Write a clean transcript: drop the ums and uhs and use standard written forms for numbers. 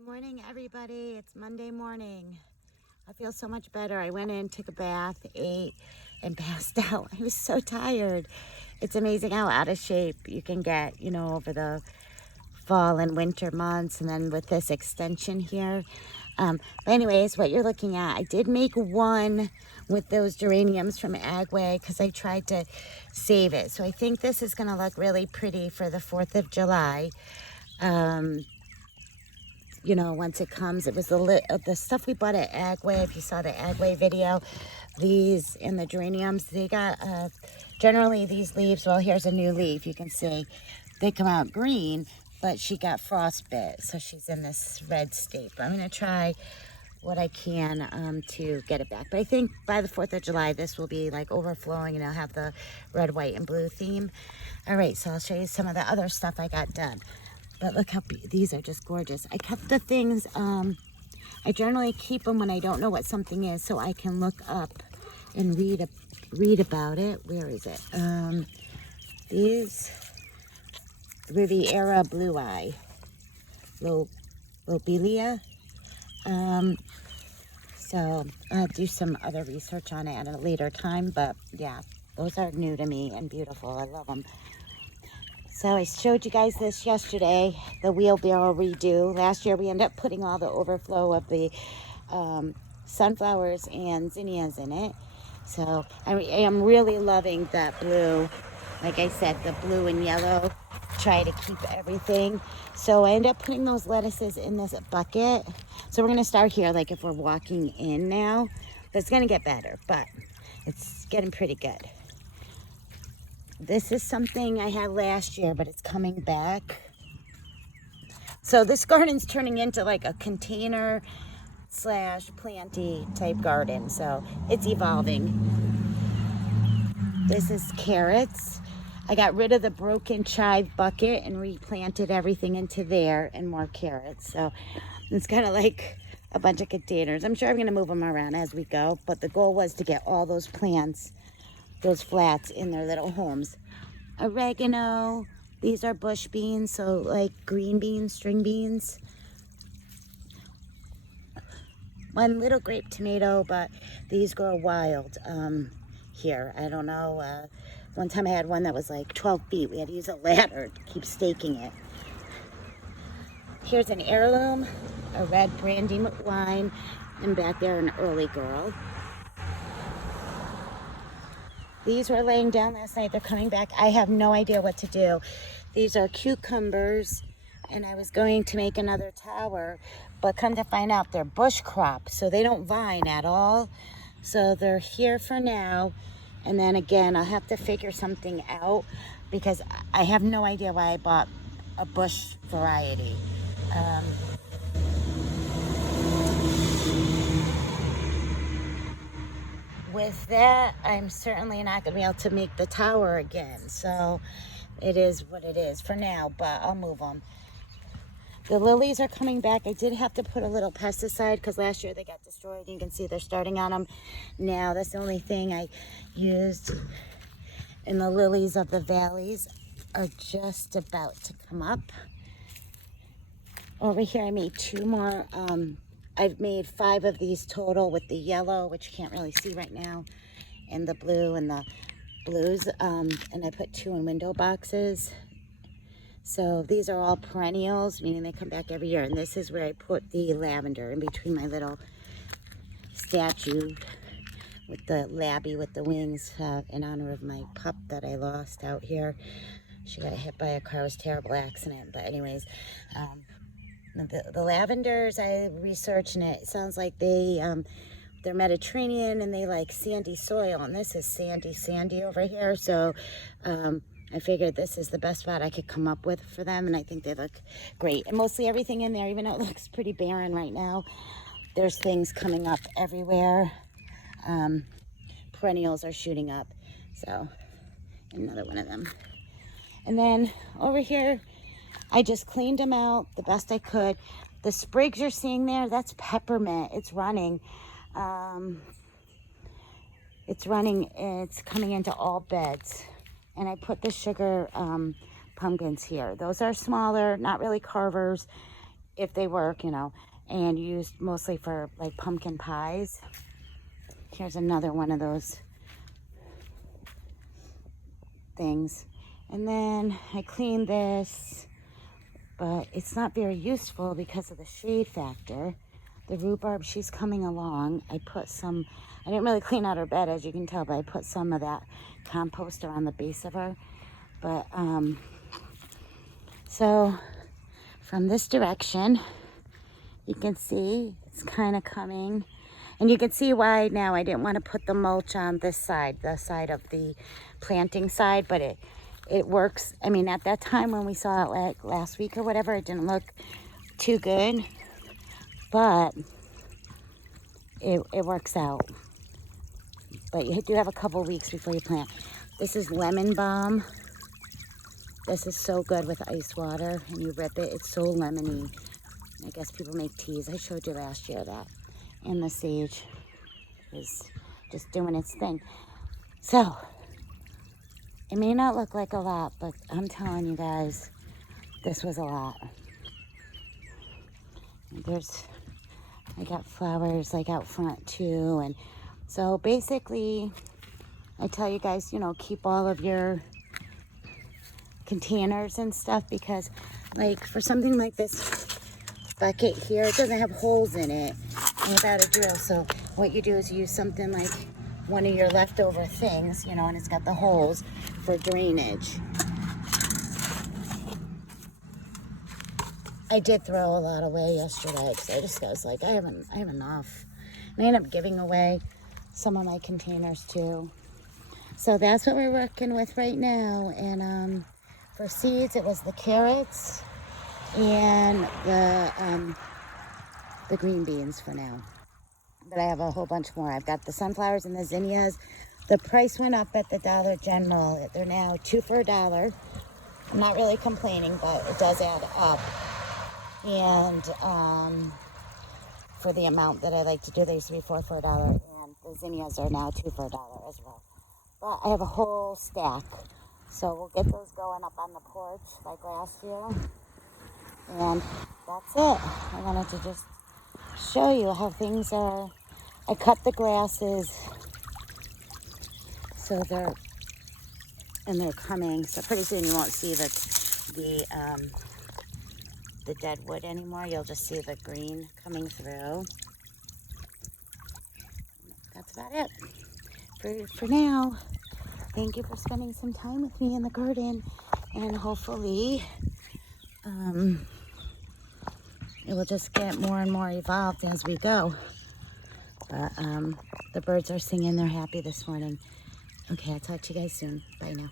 Good morning, everybody. It's Monday morning. I feel so much better. I went in, took a bath, ate, and passed out. I was so tired. It's amazing how out of shape you can get, over the fall and winter months, and then with this extension here. But anyways, what you're looking at, I did make one with those geraniums from Agway because I tried to save it. So I think this is going to look really pretty for the 4th of July. Once it comes, it was the stuff we bought at Agway. If you saw the Agway video, these and the geraniums, they got generally these leaves. Well, here's a new leaf. You can see they come out green, but she got frostbite, so she's in this red state. But I'm gonna try what I can to get it back. But I think by the 4th of July, this will be like overflowing, and I'll have the red, white, and blue theme. All right, so I'll show you some of the other stuff I got done. But look how these are just gorgeous. I kept the things, I generally keep them when I don't know what something is, so I can look up and read about it. Where is it? These Riviera Blue Eye, Lobelia. So I'll do some other research on it at a later time, but yeah, those are new to me and beautiful. I love them. So I showed you guys this yesterday, the wheelbarrow redo. Last year we ended up putting all the overflow of the sunflowers and zinnias in it. So I am really loving that blue. Like I said, the blue and yellow. Try to keep everything. So I ended up putting those lettuces in this bucket. So we're going to start here, like if we're walking in now. But it's going to get better, but it's getting pretty good. This is something I had last year, but it's coming back. So this garden's turning into like a container / planty type garden. So it's evolving. This is carrots. I got rid of the broken chive bucket and replanted everything into there and more carrots. So it's kind of like a bunch of containers. I'm sure I'm going to move them around as we go, but the goal was to get all those plants, those flats in their little homes. Oregano. These are bush beans, so like green beans, string beans. One little grape tomato, but these grow wild here. I don't know. One time I had one that was like 12 feet. We had to use a ladder to keep staking it. Here's an heirloom, a red brandy wine, and back there an early girl. These were laying down last night. They're coming back. I have no idea what to do. These are cucumbers, and I was going to make another tower, but come to find out they're bush crop, so they don't vine at all. So they're here for now, and then again, I'll have to figure something out because I have no idea why I bought a bush variety. With that, I'm certainly not going to be able to make the tower again. So it is what it is for now, but I'll move them. The lilies are coming back. I did have to put a little pesticide because last year they got destroyed. You can see they're starting on them now. That's the only thing I used. And the lilies of the valleys are just about to come up. Over here I made 2 more. I've made 5 of these total with the yellow, which you can't really see right now, and the blue and the blues. And I put 2 in window boxes. So these are all perennials, meaning they come back every year. And this is where I put the lavender in between my little statue with the labby with the wings in honor of my pup that I lost out here. She got hit by a car. It was a terrible accident. But anyways, the lavenders, I researched, and it sounds like they're Mediterranean and they like sandy soil, and this is sandy over here. So I figured this is the best spot I could come up with for them, and I think they look great. And mostly everything in there, even though it looks pretty barren right now, there's things coming up everywhere. Perennials are shooting up. So another one of them. And then over here, I just cleaned them out the best I could. The sprigs you're seeing there, that's peppermint. It's running. It's coming into all beds. And I put the sugar pumpkins here. Those are smaller, not really carvers. if they work, you know, and used mostly for like pumpkin pies. Here's another one of those things. And then I cleaned this, but it's not very useful because of the shade factor. The rhubarb, she's coming along. I didn't really clean out her bed, as you can tell, but I put some of that compost around the base of her. But, so from this direction, you can see it's kind of coming. And you can see why now I didn't want to put the mulch on this side, the side of the planting side, but it works. I mean, at that time when we saw it like last week or whatever, it didn't look too good, but it works out. But you do have a couple weeks before you plant. This is lemon balm. This is so good with ice water, and you rip it. It's so lemony. I guess people make teas. I showed you last year that. And the sage is just doing its thing. So, it may not look like a lot, but I'm telling you guys, this was a lot. I got flowers like out front too. And so basically, I tell you guys, you know, keep all of your containers and stuff, because like for something like this bucket here, it doesn't have holes in it without a drill. So what you do is you use something like one of your leftover things, you know, and it's got the holes for drainage. I did throw a lot away yesterday because I just was like, I have enough. And I ended up giving away some of my containers too. So that's what we're working with right now. And for seeds, it was the carrots and the green beans for now. But I have a whole bunch more. I've got the sunflowers and the zinnias. The price went up at the Dollar General. They're now 2 for $1. I'm not really complaining, but it does add up. And for the amount that I like to do, they used to be 4 for $1, and the zinnias are now 2 for $1 as well. But I have a whole stack, so we'll get those going up on the porch like last year. And that's it. I wanted to just show you how things are. I cut the grasses, so they're coming. So pretty soon you won't see the dead wood anymore. You'll just see the green coming through. That's about it for now. Thank you for spending some time with me in the garden, and hopefully it will just get more and more evolved as we go. But the birds are singing. They're happy this morning. Okay, I'll talk to you guys soon. Bye now.